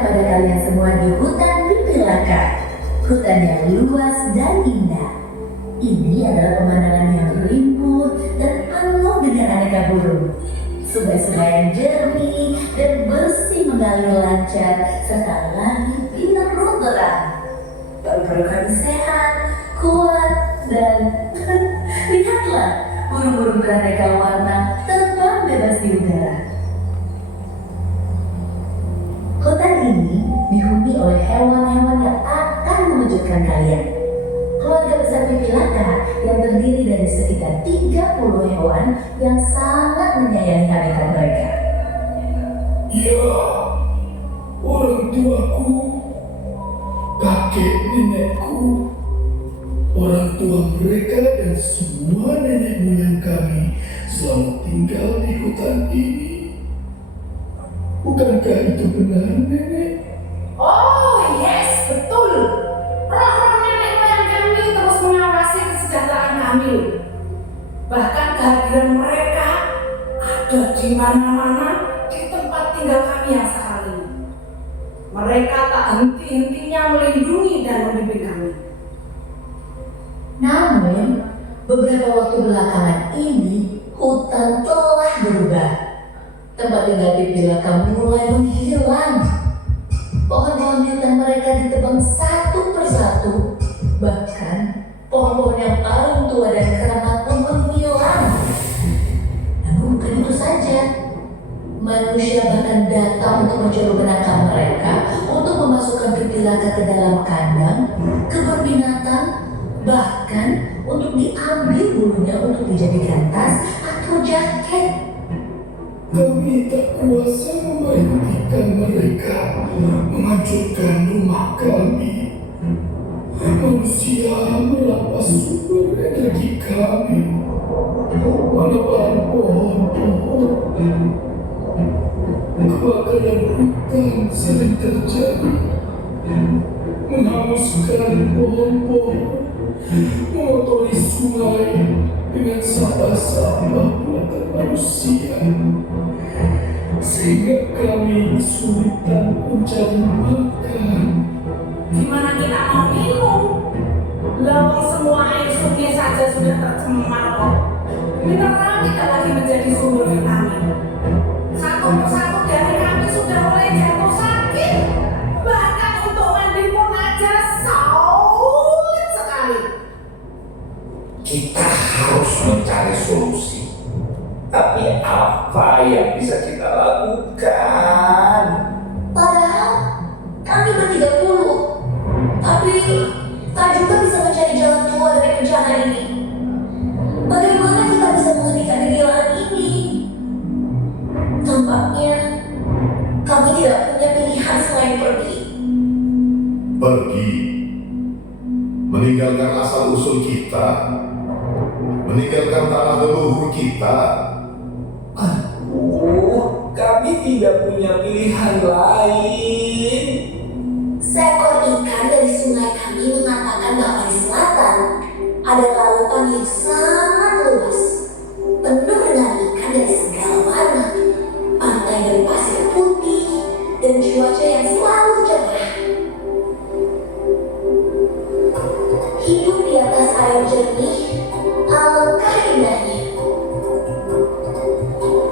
kepada kalian semua di hutan Pipilaka. Hutan yang luas dan indah. Ini adalah pemandangan yang rimbun dan penuh dengan aneka burung. Sungai-sungai yang jernih dan bersih mengalir lancar, serta langit biru terang. Paru-paru kami sehat, kuat, dan lihatlah, burung-burung beraneka warna terbang bebas di udara. Hutan ini dihuni oleh hewan-hewan yang akan mengejutkan kalian. Keluarga besar Pipilaka yang terdiri dari sekitar 30 hewan yang sangat menyayangi habitat mereka. Ya, orang tuaku, kakek nenekku, orang tua mereka dan semua nenek moyang kami selalu tinggal di hutan ini. Bukankah itu benar, Nenek? Oh yes, betul. Roh-roh nenek moyang kami terus mengawasi kesejahteraan kami. Bahkan kehadiran mereka ada di mana-mana di tempat tinggal kami yang sekarang ini. Mereka tak henti-hentinya melindungi dan membimbing kami. Namun, beberapa waktu belakangan ini, hutan telah berubah. Tempat tinggal Pipilaka mulai menghilang. Pohon-pohon di hutan mereka ditebang satu persatu. Bahkan, pohon-pohon yang paling tua dan keramat pun menghilang. Namun bukan itu saja. Manusia bahkan datang untuk mencoba menangkap mereka, untuk memasukkan Pipilaka ke dalam kandang, kebun binatang, bahkan untuk diambil bulunya untuk dijadikan tas atau jaket. Kami tak kuasa memberhentikan mereka menghancurkan rumah kami. Manusia merampas sumber energi kami. Menebar pohon-pohon. Kebakaran hutan sering terjadi. Menghanguskan pohon-pohon. Mengotori sungai dengan sampah-sampah buatan manusia. Sehingga kami kesulitan mencari makan. Gimana kita mau minum? Lawang semua air sungai saja sudah tercemar kok. Mineral tidak lagi menjadi sumber vitamin. Satu persatu dari kami sudah mulai jatuh sakit. Bahkan untuk mandi pun aja sulit sekali. Kita harus mencari solusi. Tapi apa yang bisa kita lakukan? Padahal kami ber-30, tapi tak juga bisa mencari jalan keluar dari bencana ini. Bagaimana kita bisa menghentikan kegilaan ini? Tampaknya kami tidak punya pilihan selain pergi. Pergi, meninggalkan asal-usul kita, meninggalkan tanah leluhur kita. Kami tidak punya pilihan lain. Seekor ikan dari sungai kami mengatakan bahwa di selatan ada lautan yang sangat luas, penuh dengan ikan dari segala warna, pantai dari pasir putih, dan cuaca yang selalu cerah. Hidup di atas air jernih, alangkah indahnya.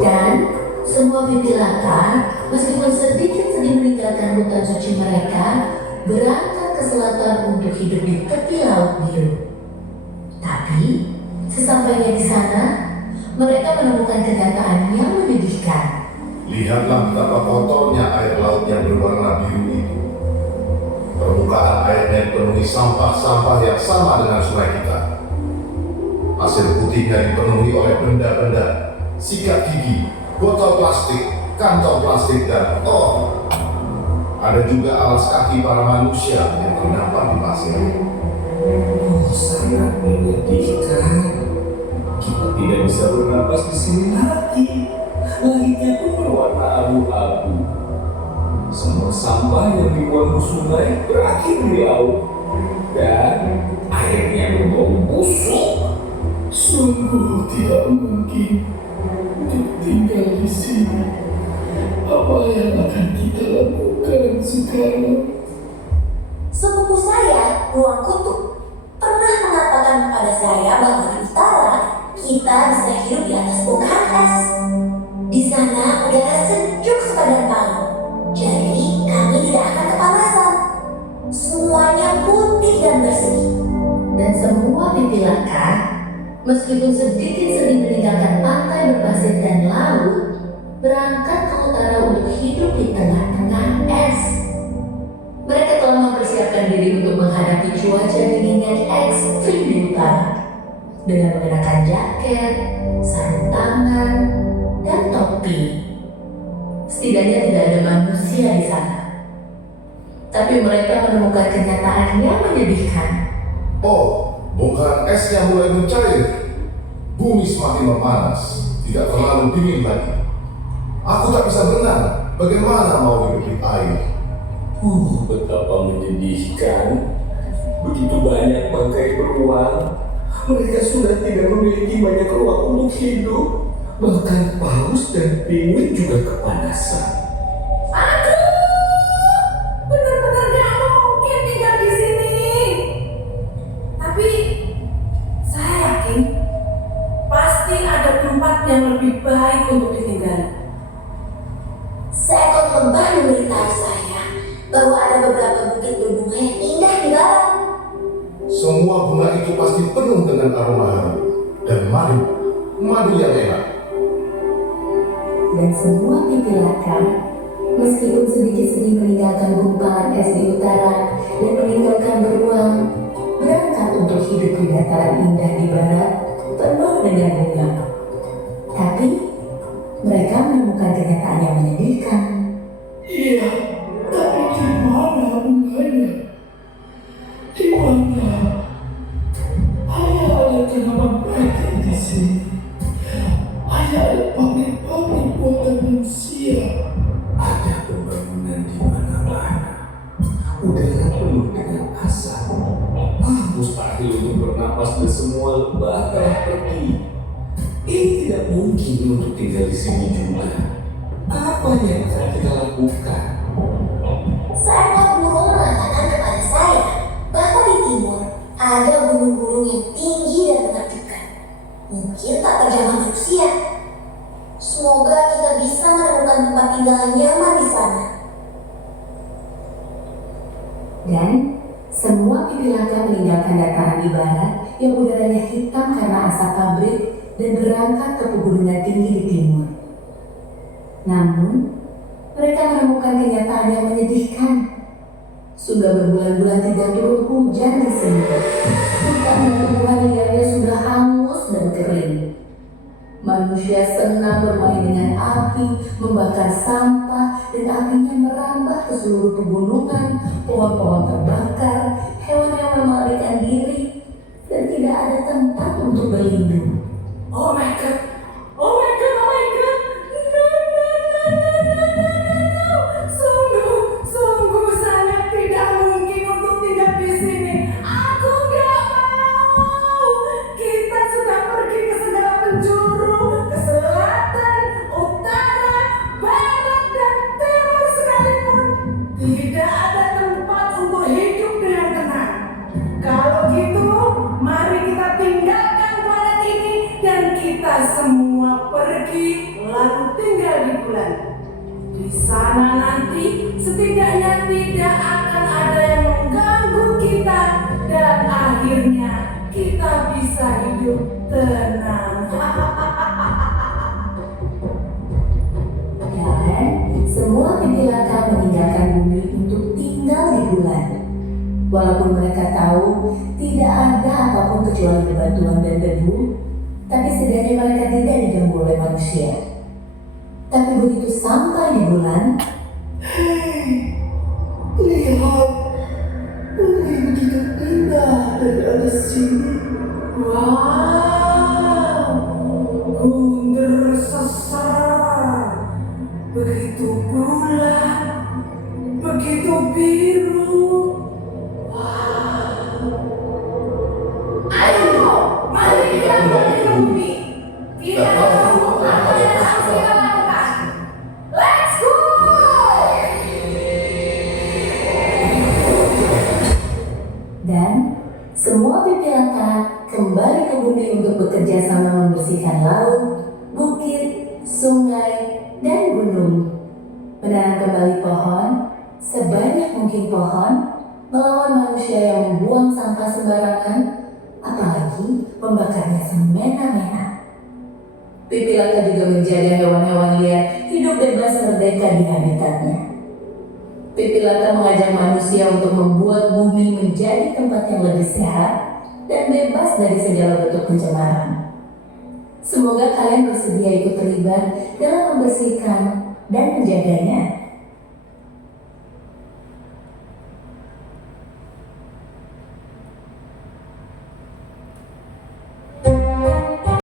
Dan semua Pipilaka, meskipun sedikit-sedikit meninggalkan hutan suci mereka, berangkat ke selatan untuk hidup di tepi laut biru. Tapi, sesampainya di sana, mereka menemukan kenyataan yang menyedihkan. Lihatlah betapa kotornya air laut yang berwarna biru itu. Permukaan airnya dipenuhi sampah-sampah yang sama dengan sungai kita. Pasir putihnya dipenuhi oleh benda-benda, sikat gigi, botol plastik, kantong plastik, dan ada juga alas kaki para manusia yang terdampar di pasir. Sangat menyedihkan. Kita tidak bisa bernapas di sini lagi. Langitnya pun berwarna abu-abu. Semua sampah yang dibuang ke sungai berakhir di laut. Dan airnya berbau busuk. Sungguh tidak mungkin untuk tinggal di sini. Apa yang akan kita lakukan sekarang. Sepupu saya, Ruang Kutub, pernah mengatakan kepada saya bahwa di utara kita bisa hidup di atas bongkahan es. Di sana udara sejuk sepanjang tahun, jadi kami tidak akan kepanasan. Semuanya putih dan bersih. Dan semua pipilaka, meskipun sedikit-sedikit meninggalkan pantai berpasir dan laut, berangkat ke utara untuk hidup di tengah-tengah es. Mereka telah mempersiapkan diri untuk menghadapi cuaca dingin yang ekstrim di utara dengan mengenakan jaket, sarung tangan, dan topi. Setidaknya tidak ada manusia di sana. Tapi mereka menemukan kenyataan yang menyedihkan. Oh, bongkahan esnya mulai mencair. Bumi semakin memanas, tidak terlalu dingin lagi. Aku tak bisa berenang. Bagaimana mau hidup di air? Betapa menyedihkan. Begitu banyak bangkai beruang. Mereka sudah tidak memiliki banyak ruang untuk hidup. Bahkan paus dan penguin juga kepanasan. Aduh, benar-benar nggak mungkin tinggal di sini. Tapi saya yakin pasti ada tempat yang lebih baik untuk ditinggali. Seekor lebah memberitahu saya bahwa ada beberapa bukit berbunga yang indah di barat. Semua bunga itu pasti penuh dengan aroma harum dan madu yang enak. Dan semua pipilaka, meskipun sedikit-sedikit meninggalkan gumpalan es di utara dan meninggalkan beruang, berangkat untuk hidup di dataran indah di barat penuh dengan bunga. Tapi mereka menemukan kenyataan yang menyedihkan. Iya, tapi di mana bunganya? Di mana? Hanya ada tanaman batik di sini. Hanya ada pabrik-pabrik buatan manusia. Ada pembangunan di mana-mana. Udara penuh dengan asap. Mustahil untuk bernapas dan semua lebah telah pergi. Ini tidak mungkin untuk tinggal di sini juga. Apa yang akan kita lakukan? Seekor burung mengatakan kepada saya bahwa di timur ada gunung-gunung yang tinggi dan menakjubkan. Mungkin tak terjamah manusia. Semoga kita bisa menemukan tempat tinggal yang nyaman di sana. Dan semua pipilaka meninggalkan dataran di barat yang udaranya hitam karena asap pabrik dan berangkat ke pegunungan tinggi di timur. Namun, mereka menemukan kenyataan yang menyedihkan. Sudah berbulan-bulan tidak turun hujan di sini. Hutan dan tumbuhan liarnya sudah hangus dan kering. Manusia senang bermain dengan api, membakar sampah, dan apinya merambah ke seluruh pegunungan, pohon-pohon terbakar, hewan-hewan melarikan diri, dan tidak ada tempat untuk berlindung. Oh my god, oh my god, oh my god. No. Sungguh sangat tidak mungkin untuk tinggal di sini. Aku nggak mau. Kita sudah pergi ke segala penjuru, ke selatan, utara, barat, dan timur sekalipun. Tidak ada tempat untuk hidup dengan tenang. Kalau gitu, mari kita tinggalkan planet ini dan kita semua pergi lalu tinggal di bulan. Di sana nanti setidaknya tidak akan ada yang mengganggu kita dan akhirnya kita bisa hidup tenang. Dan semua pipilaka meninggalkan bumi untuk tinggal di bulan. Walaupun mereka tahu tidak ada apapun kecuali bebatuan dan debu, tapi setidaknya mereka tidak diganggu oleh manusia. Tapi begitu sampai di bulan, Hei, lihat. Bumi begitu indah dari atas sini. Wow, bunder sesar, begitu bulat, begitu biru. Wow. Ayo, mari kita kembali ke bumi. Tidak tahu apa yang harus kita lakukan. Let's go! kembali ke bumi untuk bekerja sama membersihkan laut, bukit, sungai, dan gunung. Menanam kembali pohon, sebanyak mungkin pohon, melawan manusia yang membuang sampah sembarangan, apalagi membakarnya semena-mena. Pipilaka juga menjaga hewan-hewan liar hidup bebas merdeka di habitatnya. Pipilaka mengajak manusia untuk membuat bumi menjadi tempat yang lebih sehat dan bebas dari segala bentuk pencemaran. Semoga kalian bersedia ikut terlibat dalam membersihkan dan menjaganya.